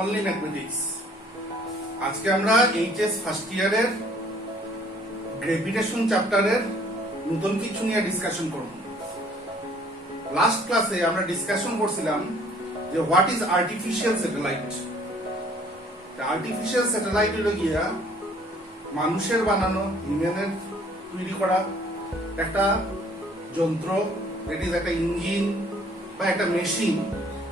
Only mathematics. আজকে আমরা HS first ইয়ারের গ্রেভিটেশন চ্যাপ্টারের নতুন কিছু নিয়ে ডিসকাশন করব। লাস্ট ক্লাসে আমরা ডিসকাশন করছিলাম যে what is artificial satellite. Artificial satellite হলো গিয়া মানুষের বানানো, হিউম্যানের তৈরি করা একটা যন্ত্র, দ্যাট ইজ একটা ইঞ্জিন বা একটা মেশিন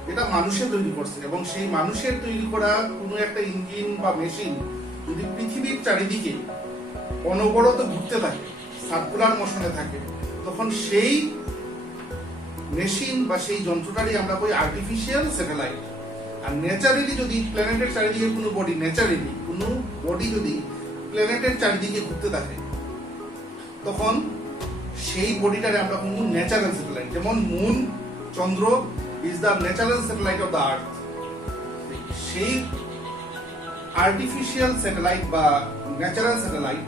যেটা মানুষের তৈরি করছে, এবং সেই মানুষের তৈরি করা কোনো একটা ইঞ্জিন বা মেশিন যদি পৃথিবীর চারিদিকে অনবরত ঘুরতে থাকে, সার্কুলার মোশনে থাকে, তখন সেই মেশিন বা সেই যন্ত্রটারই আমরা বলি আর্টিফিশিয়াল স্যাটেলাইট। আর ন্যাচারালি যদি প্ল্যানেটের চারিদিকে কোনো বডি যদি প্ল্যানেটের চারিদিকে ঘুরতে থাকে, তখন সেই বডিটারে আমরা কোনো ন্যাচারাল স্যাটেলাইট, যেমন moon, Chandra is the natural satellite of the earth. সেই আর্টিফিশিয়াল স্যাটেলাইট বা ন্যাচারাল স্যাটেলাইট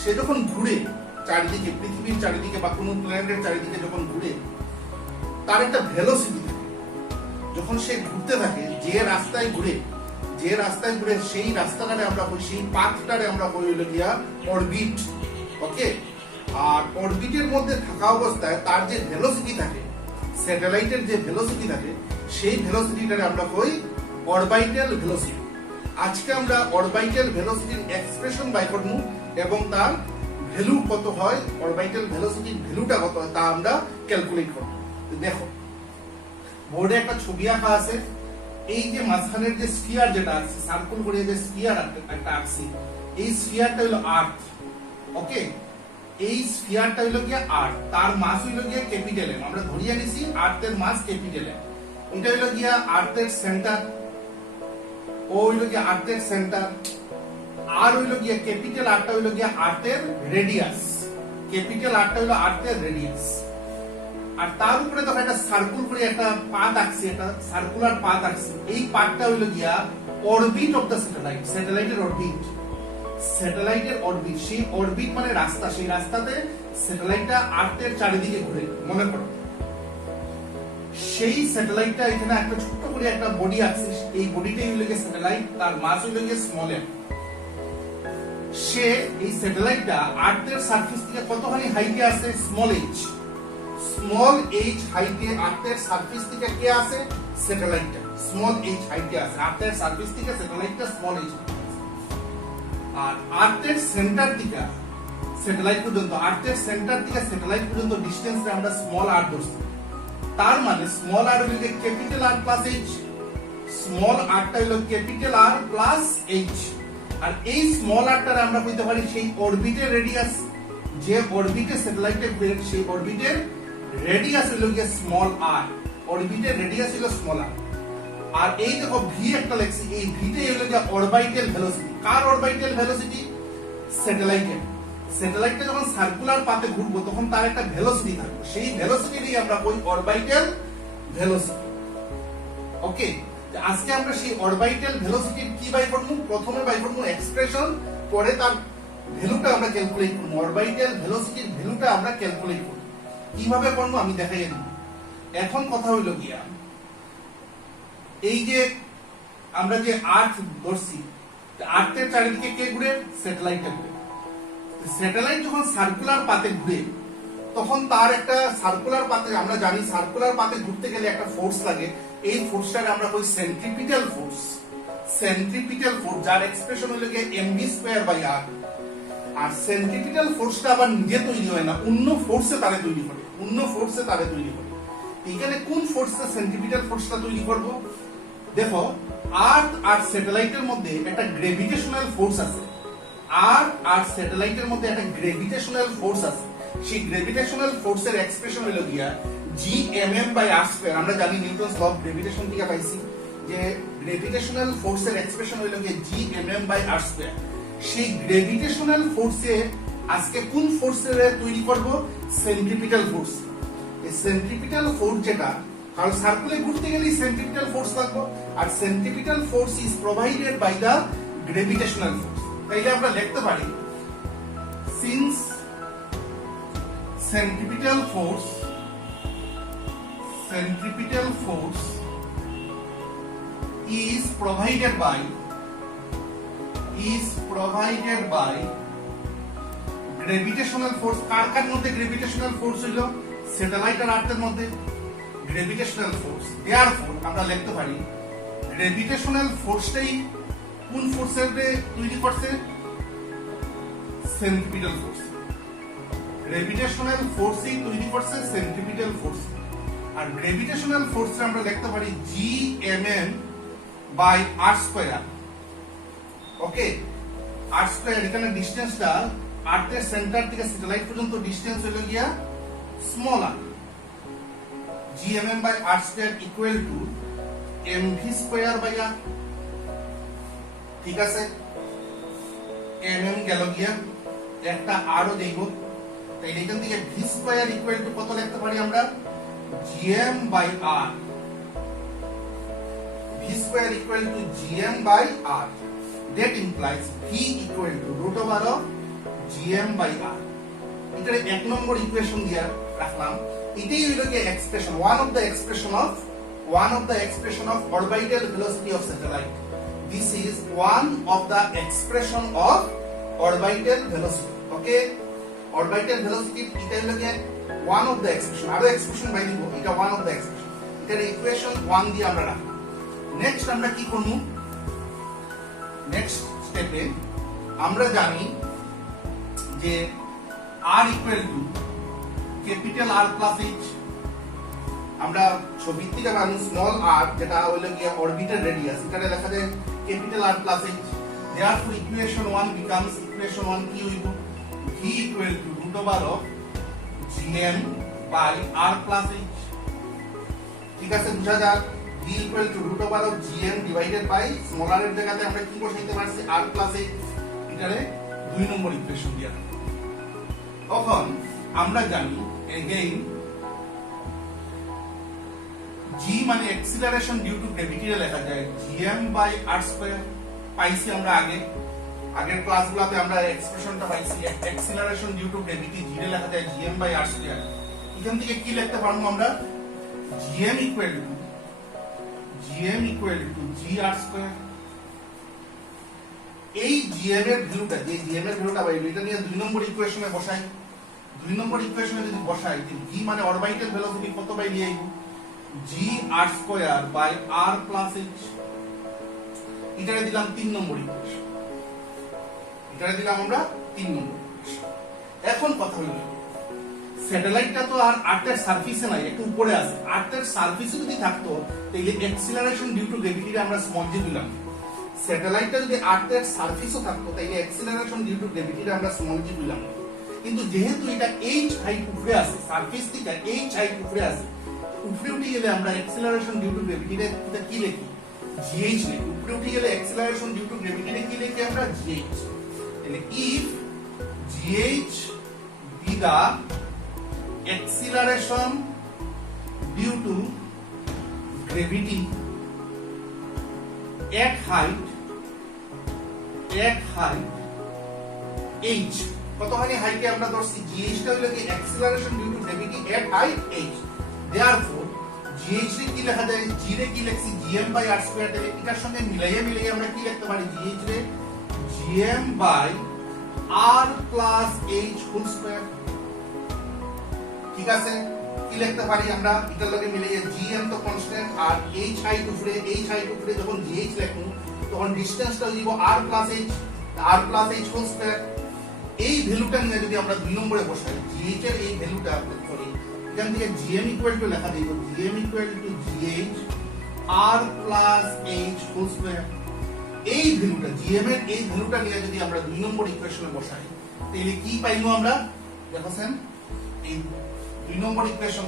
সে যখন ঘুরে চারিদিকে, পৃথিবীর চারিদিকে বা কোনো প্ল্যানেটের চারিদিকে যখন ঘুরে, তার একটা ভেলোসিটি থাকে। যখন সে ঘুরতে থাকে, যে রাস্তায় ঘুরে সেই রাস্তাটারে আমরা বলি, সেই পাথটারে আমরা বলি হলো গিয়া অরবিট। ওকে, আর অরবিটের মধ্যে থাকা অবস্থায় তার যে ভেলোসিটি থাকে, স্যাটেলাইটের যে ভেলোসিটি থাকে, সেই ভেলোসিটিটারে আমরা কই অরবিটাল ভেলোসিটি। আজকে আমরা অরবিটাল ভেলোসিটির এক্সপ্রেশন বাই করব এবং তার ভ্যালু কত হয়, অরবিটাল ভেলোসিটির ভ্যালুটা কত হয় তা আমরা ক্যালকুলেট করব। দেখো, বোর্ডে একটা ছবি আঁকা আছে। এই যে মাঝখানের যে স্ফিয়ার যেটা আছে, সার্কেল করে যে স্ফিয়ার একটা আঁকছি, এই স্ফিয়ারটা হলো আর্থ। ওকে, এই স্ফিয়ারটা হইলো গিয়া আর্থ, তার মাস হইলো গিয়া ক্যাপিটাল এম। আমরা ধরিয়ে নিছি আর্থের মাস ক্যাপিটাল এম। এটা হইলো গিয়া আর্থের সেন্টার, ও হইলো গিয়া আর্থের সেন্টার, আর হইলো গিয়া ক্যাপিটাল আরটা হইলো গিয়া আর্থের রেডিয়াস, ক্যাপিটাল আরটা হইলো আর্থের রেডিয়াস। আর তার উপরে দেখো একটা সার্কুল করে একটা পাথ আঁকছি, একটা সার্কুলার পাথ আঁকছি। এই পাথটা হইলো গিয়া অরবিট অফ দ্য স্যাটেলাইট, স্যাটেলাইটের অরবিট। স্যাটেলাইটের অরবিট, সেই অরবিট মানে রাস্তা, সেই রাস্তাতে স্যাটেলাইটটা আর্থের চারিদিকে ঘুরে। মনে করো সেই স্যাটেলাইটটা এখানে একটা ছোট্ট করে একটা বডি আছে, এই বডিটাই হইলো গিয়ে স্যাটেলাইট, তার মাস হইলো গিয়ে স্মল এম। সে এই স্যাটেলাইটটা আর্থের সারফেস থেকে কতখানি হাইটে আছে, স্মল এইচ হাইটে আর্থের সারফেস থেকে কে আছে, স্যাটেলাইটটা স্মল এইচ হাইটে আছে, আর্থের সারফেস থেকে স্যাটেলাইটটা স্মল এইচ। আর আর্থের সেন্টার থেকে স্যাটেলাইট পর্যন্ত, আর্থের সেন্টার থেকে স্যাটেলাইট পর্যন্ত ডিসটেন্সে আমরা স্মল আর ধরছি। তার মানে স্মল আর হইল capital R plus h, small আরটা হইল ক্যাপিটাল আর প্লাস এইচ। আর এই স্মল আরটারে আমরা কইতে পারি সেই অরবিটের রেডিয়াস, যে অরবিটে স্যাটেলাইটে ঘুরে সেই অরবিটের রেডিয়াস হইল গিয়ে স্মল আর, অরবিটের রেডিয়াস হইল স্মল আর। আর এই দেখো ভি একটা লেখছি, এই ভিটাই হলো গিয়া অরবিটাল ভেলোসিটি। কার অরবিটাল ভেলোসিটি? স্যাটেলাইটের। স্যাটেলাইটটা যখন সার্কুলার পাথে ঘুরবো তখন তার একটা ভেলোসিটি থাকবে, সেই ভেলোসিটি আমরা কই অরবিটাল ভেলোসিটি। ওকে, আজকে আমরা সেই অরবিটাল ভেলোসিটির কি বাই করব? প্রথমে বাই করব এক্সপ্রেশন, পরে তার ভ্যালুটা আমরা ক্যালকুলেট করব। অরবিটাল ভেলোসিটির ভ্যালুটা আমরা ক্যালকুলেট করব। কিভাবে করব আমি দেখাইয়ে দেব। এখন কথা হইল গিয়া, এই যে আমরা যে আর্থ ধরছি, আর্থের চারিদিকে কে ঘুরে? স্যাটেলাইটটা ঘুরে। স্যাটেলাইট যখন সার্কুলার পাথে ঘুরে, তখন তার একটা সার্কুলার পাথে, আমরা জানি সার্কুলার পাথে ঘুরতে গেলে একটা ফোর্স লাগে। এই ফোর্সটাকে আমরা কই সেন্ট্রিপিটাল ফোর্স। সেন্ট্রিপিটাল ফোর্স যার এক্সপ্রেশন হলো গিয়ে mv²/r। আর সেন্ট্রিপিটাল ফোর্সটা আবার নিজে তৈরি হয় না, অন্য ফোর্সে তারে তৈরি করে, এখানে কোন ফোর্সে সেন্ট্রিপিটাল ফোর্সটা তৈরি করব? দেখো, আর্থ আর স্যাটেলাইটের মধ্যে একটা গ্র্যাভিটেশনাল ফোর্স আছে, আর্থ আর স্যাটেলাইটের মধ্যে একটা গ্র্যাভিটেশনাল ফোর্স আছে। সেই গ্র্যাভিটেশনাল ফোর্সের এক্সপ্রেশন হলো গিয়া gmm/r²। আমরা জানি নিউটনস ল অফ গ্র্যাভিটেশন থেকে পাইছি যে গ্র্যাভিটেশনাল ফোর্সের এক্সপ্রেশন হলো গিয়া gmm/r²। সেই গ্র্যাভিটেশনাল ফোর্সে আজকে কোন ফোর্সের তৈরি করব? Centripetal force. এই সেন্ট্রিপিটাল ফোর্স যেটা, কারণ সার্কুলে ঘুরতে গেলে সেন্ট্রিপিটাল ফোর্স লাগবে, আর centripetal force is provided by the gravitational force. তাইলে আমরা লিখতে পারি since centripetal force is provided by gravitational force। কার কার মধ্যে গ্রেভিটেশনাল ফোর্স হইল? স্যাটেলাইট আর আর্থের মধ্যে গ্রেভিটেশনাল ফোর্স। দেয়ারফোর আমরা লিখতে পারি গ্রেভিটেশনাল ফোর্সটাই কোন ফোর্সের তৈরি করছে? Centripetal force. গ্রেভিটেশনাল ফোর্সই তৈরি করছে সেন্ট্রিপিটাল ফোর্স। আর গ্রেভিটেশনাল ফোর্স আমরা লিখতে পারি Gmm/r²। ওকে, r², এখানে ডিসটেন্সটা আর্থের সেন্টার থেকে স্যাটেলাইট পর্যন্ত ডিসটেন্স হলো গিয়া small r। Gmm/r² equal to mv²/r। ঠিক আছে, mm গেল গিয়া, একটা আরও দেব, তাই এখান থেকে v² ইকুয়াল টু কত লিখতে পারি আমরা? Gm/r। v² equal to Gm/r। That implies v equal to √of Gm/r। এটা এক নম্বর ইকুয়েশন দিয়ে রাখলাম। এটাই হলো কি expression, one of the expression of orbital velocity of satellite। This is one of the expression of orbital velocity। Okay, orbital velocity এটা হলো কি one of the expression। আরো এক্সপ্রেশন বাই দিব, এটা one of the expression। এটার equation 1 দিয়ে আমরা রাখলাম। নেক্সট আমরা কি করব? নেক্সট স্টেপে আমরা জানি যে r equal to capital R plus h। আমরা ছবির থেকে জানি স্মল r যেটা হলো গিয়ে অরবিটাল রেডিয়াস, এখানে লেখা যায় capital R plus h। therefore equation 1 becomes equation 1 কি হইব? v equal to √of Gm/r plus h। ঠিক আছে, বুঝা যাক v equal to √of Gm divided by small r এর জায়গাতে আমরা কি বসাইতে পারছি? r plus h। এটারে 2 নম্বর ইকুয়েশন দিয়া। তখন আমরা জানি এগেইন g মানে অ্যাক্সিলারেশন ডিউ টু গ্র্যাভিটি লেখা যায় Gm/r²। পাইছি আমরা আগের ক্লাসগুলোতে আমরা এক্সপ্রেশনটা পাইছি, acceleration due to gravity g এর লেখা যায় Gm/r²। এখান থেকে কি লিখতে পারবো আমরা? Gm equal two gr²। এই Gm এর ভ্যালুটা, যে Gm এর ভ্যালুটা পাই, এটা নিয়ে 2 নম্বর ইকুয়েশনে বসাই। 2 নম্বর ইকুয়েশনে যদি বসাই, v মানে অরবিটাল ভেলোসিটি কত বাই নিয়ে আইব? gr²/r plus h। এটারে দিলাম 3 নম্বর ইকুয়েশন। এটারে দিলাম আমরা 3 নম্বর ইকুয়েশন। এখন কথা হলো স্যাটেলাইটটা তো আর আর্থের সারফেসে নাই, একটু উপরে আছে। আর্থের সারফেসে যদি থাকতো তাহলে অ্যাক্সিলারেশন ডিউ টু গ্র্যাভিটিটা আমরা স্মল জি দিলাম। স্যাটেলাইটটা যদি আর্থের সারফেসও থাকতো তাহলে অ্যাক্সিলারেশন ডিউ টু গ্র্যাভিটিটা আমরা স্মল জি দিলাম। কিন্তু যেহেতু এটা h হাইট উপরে আছে, সারফেস থেকে h হাইট উপরে আছে, উপরে উঠে গেলে আমরা অ্যাক্সিলারেশন ডিউ টু গ্র্যাভিটিটা কি লিখি? gh লিখি। উপরে উঠে গেলে অ্যাক্সিলারেশন ডিউ টু গ্র্যাভিটিটা কি লিখি আমরা? gh। তাহলে if gh be the acceleration due to gravity at height h, কতখানি হাইটে আমরা ধরছি? gh টা হলো কি acceleration due to gravity at height h। therefore gh রে কি লেখা যায়? g রে কি লিখছি? Gm/r²। এটার সঙ্গে মিলাইয়া আমরা কি লিখতে পারি? gh রে Gm/r plus h whole square. ঠিক আছে, কি লিখতে পারি আমরা? এটার লগে মিলাইয়া Gm তো কনস্ট্যান্ট, আর h হাইট উপরে যখন gh লিখব তখন ডিসটেন্সটা দিব r plus h whole square. এই ভ্যালুটা নিয়ে যদি আমরা 2 নম্বরে বসাই, gh এর এই ভ্যালুটা সরি, এখান থেকে Gm ইকুয়াল টু লেখা দেব Gm equal to gh r plus h whole square. এই ভ্যালুটা Gm এর এই ভ্যালুটা নিয়ে যদি আমরা 2 নম্বর ইকুয়েশনে বসাই তাহলে কি পাইবো আমরা? দেখেন এই 2 নম্বর ইকুয়েশন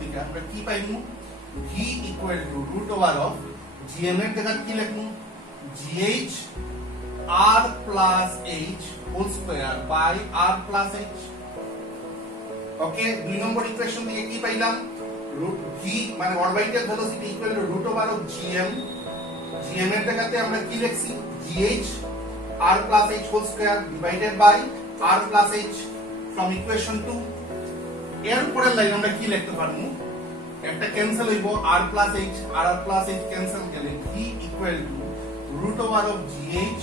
থেকে আমরা কি পাইবো? v equal to √of Gm এর জায়গায় কি লিখবো? gh r plus h whole square by r plus h। Okay, 2 নম্বর ইকুয়েশন থেকে কি পাইলাম? v মানে orbital velocity equal to √of Gm। Gm এর জায়গাতে আমরা কি লিখছি? gh r plus h whole square divided by r plus h from equation 2। এর পরের লাইন আমরা কি লিখতে পারবো? একটা ক্যান্সেল হইব r plus h r plus h cancel গেলে v equal to root over of gh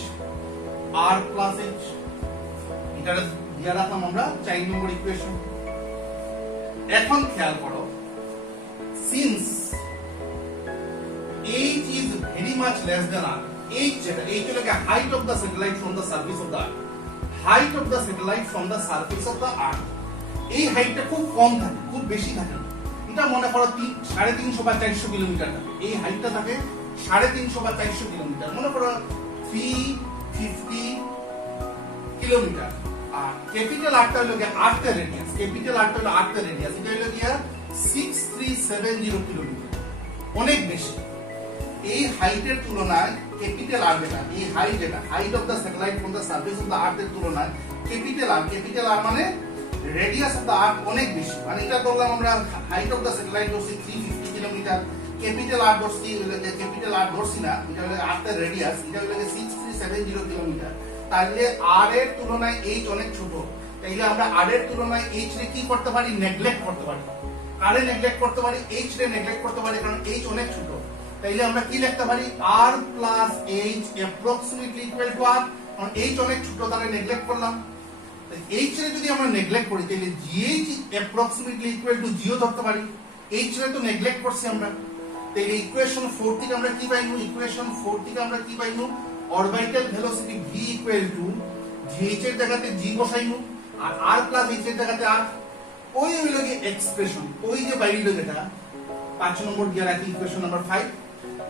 r plus h এটা দিয়া রাখলাম আমরা 4 নম্বর ইকুয়েশন। এখন খেয়াল করো, since h is very much less than r, h যেটা h হলো কি height of the satellite from the surface of the earth, height of the satellite from the surface of the earth, এই হাইটটা খুব কম থাকে, খুব বেশি থাকে না। এটা মনে করো 350 বা 400 কিলোমিটার থাকে, এই হাইটটা থাকে 350 বা 400 কিলোমিটার, মনে করো 350 কিলোমিটার। আর ক্যাপিটাল আরটা হলো কি আর্থের রেডিয়াস, ক্যাপিটাল আরটা হলো আর্থের রেডিয়াস, এটা হলো কি 6370 কিলোমিটার, অনেক বেশি। এই হাইটের তুলনায় ক্যাপিটাল আর যেটা, এই হাইট যেটা height of the satellite from the surface of the আর্থের তুলনায় ক্যাপিটাল আর মানে রেডিয়াস অফ দ্য আর্থ অনেক বেশি। মানে এটা বললাম আমরা হাইট অফ দ্য স্যাটেলাইট হচ্ছে 350 কিলোমিটার, ক্যাপিটাল আর ধরছি, ক্যাপিটাল আর ধরছি না, এটা হলো আর্থের রেডিয়াস, এটা হলো 6370 কিলোমিটার। তাহলে আর এর তুলনায় h অনেক ছোট, তাইলে আমরা আর এর তুলনায় h রে কি করতে পারি, নেগলেক্ট করতে পারি। আর এ নেগলেক্ট করতে পারি, h রে নেগলেক্ট করতে পারি, কারণ h অনেক ছোট। তাইলে আমরা কি লিখতে পারি, r plus h approximately equal to r, কারণ h অনেক ছোট, তাহলে নেগলেক্ট করলাম। h রে যদি আমরা নেগলেক্ট করি তাহলে gh approximately equal to g ও ধরতে পারি, h রে তো নেগলেক্ট করছি আমরা। তাইলে ইকুয়েশন 4 থেকে আমরা কি পাইমু, ইকুয়েশন 4 থেকে আমরা কি পাইমু, orbital velocity v equal to gh এর জায়গাতে g বসাইমু, আর r প্লাস h এর জায়গাতে r। ওই হইলো কি এক্সপ্রেশন, ওই যে বাইরেলো যেটা 5 নম্বর দিয়ে রাখি equation number 5।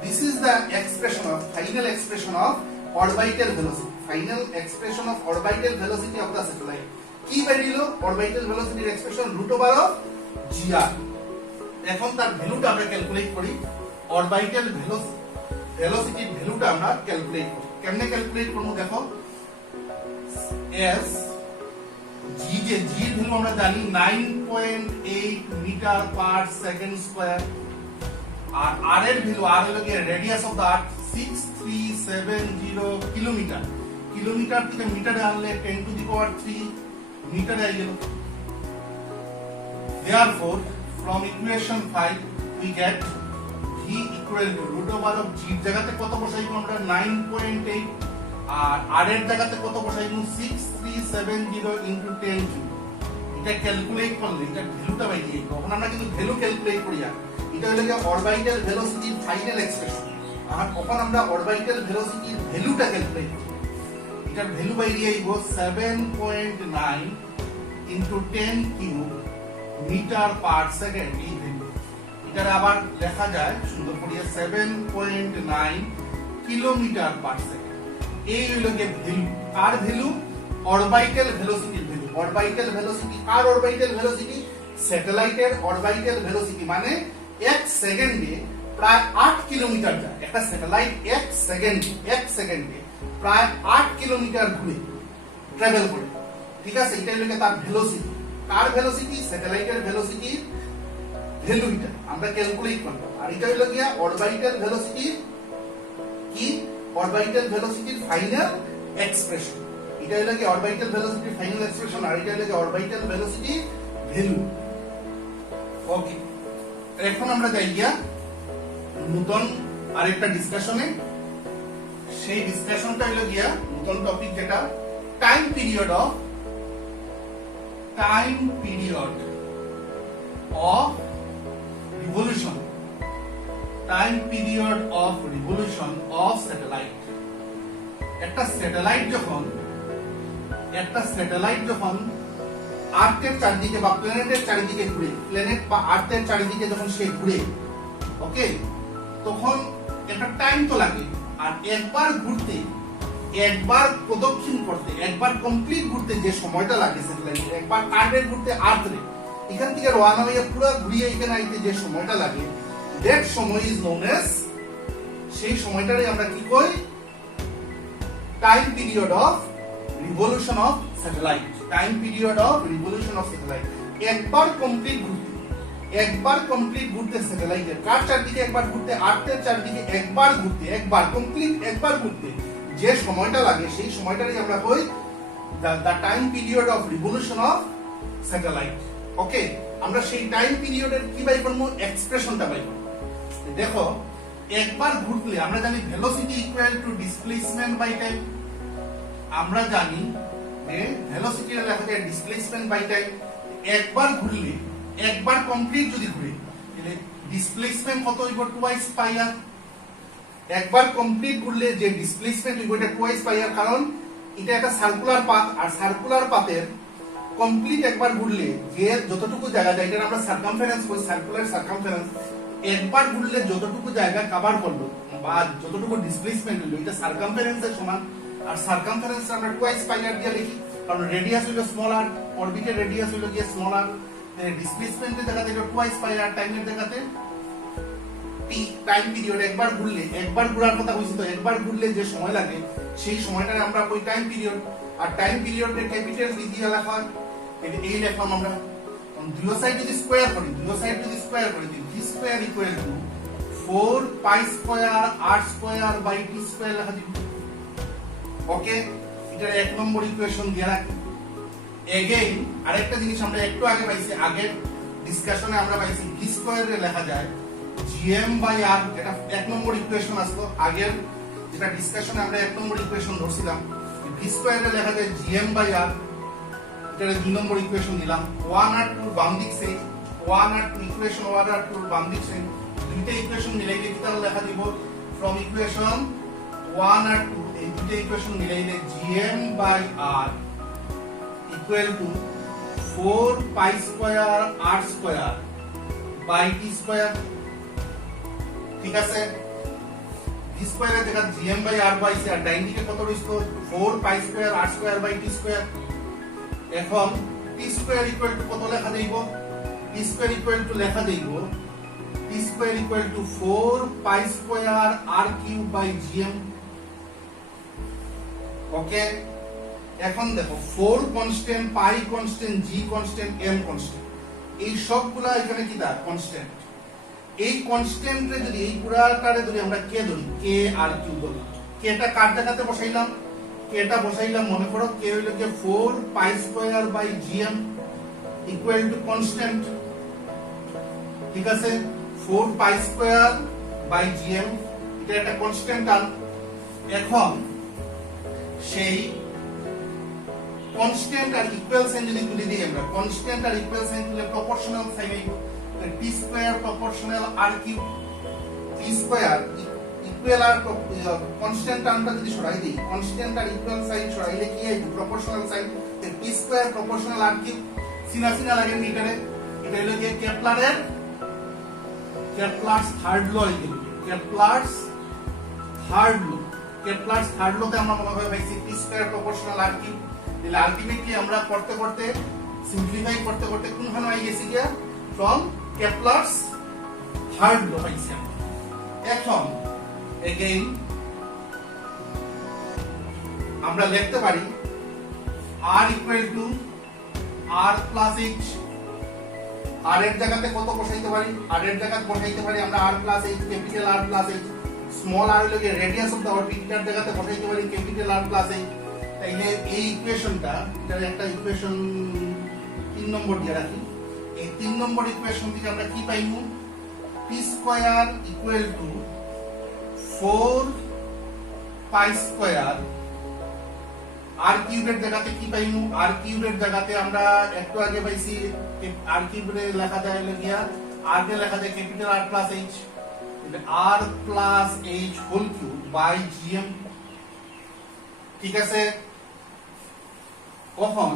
This is the expression of final expression of orbital velocity, final expression of orbital velocity of the satellite। কি বাইরেলো orbital velocity expression root over of gr। এখন তার ভ্যালুটা আমরা ক্যালকুলেট করি, orbital velocity ভ্যালুটা আমরা ক্যালকুলেট করি। কেমনে ক্যালকুলেট করব দেখো, s g যে g এর ভ্যালু আমরা জানি 9.8 মিটার পার সেকেন্ড স্কয়ার, আর r এর ভ্যালু, r হলো কি radius of the earth 6370 kilometre, kilometre থেকে মিটারে আনলে 10 টু দি পাওয়ার 3 মিটারে আই গেল। Therefore from equation 5 we get v equal to root over of g এর জায়গাতে কত বসাইবো আমরা 9.8, আর r এর জায়গাতে কত বসাইবো 6370 into 10 কিউব। এটা ক্যালকুলেট করলে এটা ভ্যালুটা পাই যাবে। তখন আমরা কিন্তু ভ্যালু ক্যালকুলেট করি না, এটা হলো কি অরবিটাল ভেলোসিটির ফাইনাল এক্সপ্রেশন। আর কখন আমরা অরবিটাল ভেলোসিটির ভ্যালুটা ক্যালকুলেট করি, এটার ভ্যালু বাইরে আইব 7.9 into 10 cube metre per second. এই ভ্যালু এটা আবার লেখা যায় সুন্দর করে 7.9 কিলোমিটার পার সেকেন্ড। এই হলো কি ভ্যালু, আর ভ্যালু অরবিটাল ভেলোসিটির ভ্যালু। অরবিটাল ভেলোসিটি আর অরবিটাল ভেলোসিটি স্যাটেলাইটের অরবিটাল ভেলোসিটি মানে এক সেকেন্ডে প্রায় 8 কিলোমিটার যায়। একটা স্যাটেলাইট এক সেকেন্ডে প্রায় 8 কিলোমিটার ঘুরে ট্রাভেল করে, ঠিক আছে। এটা হলো তার ভেলোসিটি, কার ভেলোসিটি, স্যাটেলাইটের ভেলোসিটি ভ্যালু এটা আমরা ক্যালকুলেট করব। আর এটা হলো গিয়া অরবিটাল ভেলোসিটি কি, অরবিটাল ভেলোসিটির ফাইনাল এক্সপ্রেশন। এটা হলো কি অরবিটাল ভেলোসিটির ফাইনাল এক্সপ্রেশন, আর এটা হলো কি অরবিটাল ভেলোসিটি ভ্যালু। ওকে, এখন আমরা যাই গিয়া নতুন আরেকটা ডিসকাশনে। সেই ডিসকাশনটা হলো গিয়া নতুন টপিক যেটা time period of revolution, time period of revolution of satellite. একটা স্যাটেলাইট যখন আর্থের চারিদিকে বা প্ল্যানেটের চারিদিকে ঘুরে, প্ল্যানেট বা আর্থের চারিদিকে যখন সে ঘুরে, ওকে, তখন একটা টাইম তো লাগে। আর একবার ঘুরতে, একবার প্রদক্ষিণ করতে, একবার কমপ্লিট ঘুরতে যে সময়টা লাগে স্যাটেলাইটের, একবার টার্গেট ঘুরতে আর্থে, এখান থেকে রওনা হয়ে পুরো ঘুরিয়ে এখানে আইতে যে সময়টা লাগে, দ্যাট সময় ইজ নোন এজ, সেই সময়টারে আমরা কি কই, time period of revolution of satellite. Time period of revolution of satellite. একবার কমপ্লিট ঘুরতে স্যাটেলাইটের কার চারদিকে একবার ঘুরতে, আর্থের চারদিকে একবার ঘুরতে, একবার ঘুরতে যে সময়টা লাগে, সেই সময়টারই আমরা কই the time period of revolution of satellite. Okay, আমরা সেই টাইম পিরিয়ডের কি বাই করব, এক্সপ্রেশনটা বাই করব। দেখো একবার ঘুরলে আমরা জানি velocity equal to displacement by time. আমরা জানি যে ভেলোসিটি লেখা যায় ডিসপ্লেসমেন্ট বাই টাইম। একবার ঘুরলে, একবার কমপ্লিট যদি ঘুরে তাহলে ডিসপ্লেসমেন্ট কত হইব, টুয়াইস পাই আর। একবার কমপ্লিট ঘুরলে যে ডিসপ্লেসমেন্ট হইব এটা টুয়াইস পাই আর, কারণ এটা একটা সার্কুলার পাথ, আর সার্কুলার পাথের কমপ্লিট একবার ঘুরলে যে যতটুকু জায়গা যায় এটা আমরা সার্কামফারেন্স করি, সার্কুলার সার্কামফারেন্স। একবার ঘুরলে যতটুকু জায়গা কভার করলো বা যতটুকু ডিসপ্লেসমেন্ট হলো এটা সার্কামফারেন্সের সমান। আর সার্কামফারেন্স আমরা টুয়াইস পাই আর দিয়ে লিখি, কারণ রেডিয়াস হলো স্মল আর, অরবিটের রেডিয়াস হলো গিয়ে স্মল আর। ডিসপ্লেসমেন্টের জায়গাতে এটা টুয়াইস পাই আর, টাইমের জায়গাতে টি, টাইম পিরিয়ড। একবার ঘুরলে, একবার ঘোরার কথা কইছি তো, একবার ঘুরলে যে সময় লাগে সেই সময়টা আমরা কই টাইম পিরিয়ড। আর টাইম পিরিয়ডের ক্যাপিটাল ডি দিয়ে লেখা হয়, এই লেখলাম আমরা। দুই সাইড যদি স্কয়ার করি, দুই সাইড যদি স্কয়ার করি, v square equal to 4 pi square R square by T square লেখা দিব। ওকে, এটা এক নম্বর ইকুয়েশন দিয়ে রাখি। এগেইন আরেকটা জিনিস আমরা একটু আগে পাইছি, আগের ডিসকাশনে আমরা পাইছি ভি স্কয়ারে লেখা যায় জিএম বাই আর, এটা এক নম্বর ইকুয়েশন আসলো। আগের যেটা ডিসকাশনে আমরা এক নম্বর ইকুয়েশন ধরছিলাম, ভি স্কয়ারে লেখা যায় জিএম বাই আর, এটা দুই নম্বর ইকুয়েশন দিলাম। 1 আর 2 বাম দিক সে, 1 আর 2 ইকুয়েশন 1 আর 2 বাম দিক সে, দুইটা ইকুয়েশন মিলাইলে কি তাহলে লেখা দিব ফ্রম ইকুয়েশন 1 আর 2, এই দুইটা ইকুয়েশন মিলাইলে GM by R equal to 4 pi square R square by T square. ঠিক আছে, ভি স্কয়ারের জায়গা জিএম বাই আর পাইছে, আর ডাইন দিকে কত রইছে 4 pi square R square by T square. এখন টি স্কয়ার ইকুয়াল টু কত লেখা দেব, টি স্কয়ার ইকুয়াল টু লেখা দেব T square equal to 4 pi square R cube by GM. Okay, এখন দেখো 4 constant, pi constant, G constant, M constant, এই সবগুলা এখানে কি দা কনস্ট্যান্ট। এই কনস্ট্যান্টে যদি এই পুরাটারে যদি আমরা কে ধরি, কে আর কিউ ধরি, কেটা কার জায়গাতে বসাইলাম, কেটা বসাইলাম মনে করো কে হইলো কি 4 pi square by GM equal to constant. ঠিক আছে, 4 পাই স্কয়ার বাই জিএম এটা একটা কনস্ট্যান্ট টার্ম। এখন সেই কনস্ট্যান্ট আর ইকুয়াল সাইন যদি তুলে দিই আমরা, কনস্ট্যান্ট আর ইকুয়াল সাইন তুলে প্রপোর্শনাল সাইন হইব, T square proportional r cube. T square equal r constant টার্মটা যদি সরাই দিই, কনস্ট্যান্ট আর ইকুয়াল সাইন সরাইলে কি আইব, proportional sign. T square proportional r cube, সিনা সিনা লাগে মিটারে। এটা হলো যে কেপলারের third law, Kepler's third law. Kepler's third লতে আমরা মনে হয় পাইছি T square proportional r cube. তাহলে আলটিমেটলি আমরা করতে করতে সিম্পলিফাই করতে করতে কোনখানে আই গেছি গিয়া ফ্রম কেপলারস থার্ড ল পাইছি। এখন এগেইন আমরা লিখতে পারি r equal to r plus h। r এর জায়গাতে কত বসাইতে পারি, r এর জায়গাতে বসাইতে পারি আমরা r plus h, capital R plus h। Small r হলো কি রেডিয়াস অফ দা অরবিট, এর জায়গাতে বসাইতে পারি ক্যাপিটাল R প্লাস h। তাইলে এই ইকুয়েশনটা, এটার একটা ইকুয়েশন 3 নম্বর দিয়ে রাখি। এই 3 নম্বর ইকুয়েশন থেকে আমরা কি পাইমু, p square equal to 4 pi square r কিউবের জায়গাতে কি পাইমু, আর কিউবের জায়গাতে আমরা একটু আগে পাইছি আর কিউবে লেখা যায় লাগিয়া আর কে লেখা যায় capital R plus h, r plus h whole cube by GM. ঠিক আছে, কখন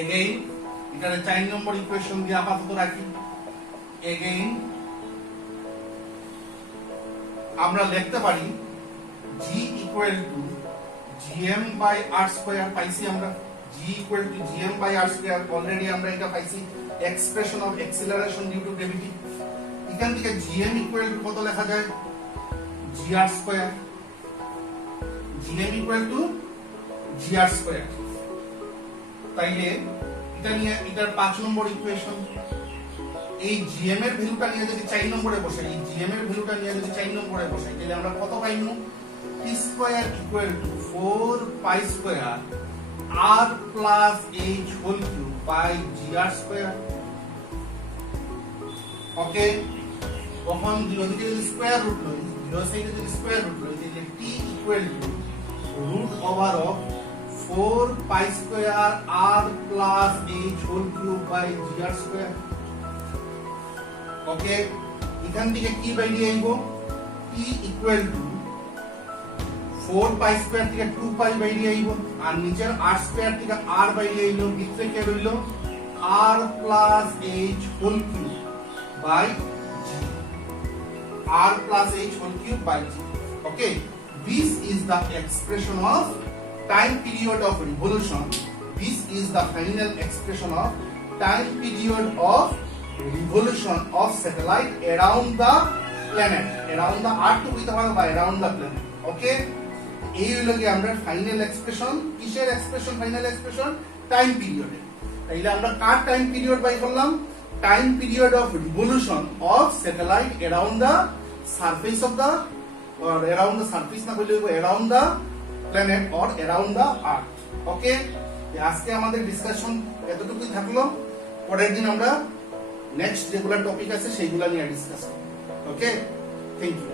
এগেইন এখানে 4 নম্বর ইকুয়েশন দিয়ে আপাতত রাখি। এগেইন আমরা লিখতে পারি g equal to gm by r square পাইছি আমরা, g equal to gm by r square. Already আমরা এটা পাইছি expression of acceleration due to gravity. এখান থেকে gm ইকুয়াল টু কত লেখা যায়, gr square. gm equal to gr square. তাইলে এটা নিয়ে এটার 5 নম্বর ইকুয়েশন। এই gm এর ভ্যালুটা নিয়ে যদি 4 নম্বরে বসাই, এই gm এর ভ্যালুটা নিয়ে যদি 4 নম্বরে বসাই, তাহলে আমরা কত পাইমু, t square equal to 4 pi square r plus h whole cube by gr square. ওকে, তখন ওদিকে যদি স্কয়ার রুট লই, দুই সাইডে যদি স্কয়ার রুট লই, তাহলে t equal to root over of 4 pi square r plus h whole cube by gr square. Okay, এখান থেকে কি বাইরে আইবো, t equal to 4 pi square থেকে 2 পাই বাইরে আইবো, আর নিচের r স্কয়ার থেকে r বাইরে আইলো, ভিতরে কে রইলো r plus h whole cube by g, r plus h whole cube by g. Okay, this is the expression of time period of revolution. This is the final expression of time period of revolution of satellite around the planet, around the earth to with by around the planet. Okay, এই হলো কি আমরা final expression, কিসের expression, final expression time পিরিয়ডে। তাইলে আমরা কার time period by করলাম, time period of revolution of satellite around the surface of the, or around the surface না বললে around the planet or around the earth. ওকে, আজকে আমাদের discussion এতটুকুই থাকলো। পরের দিন আমরা নেক্সট যেগুলো টপিক আছে সেইগুলো নিয়ে ডিসকাস করব। ওকে, থ্যাংক ইউ।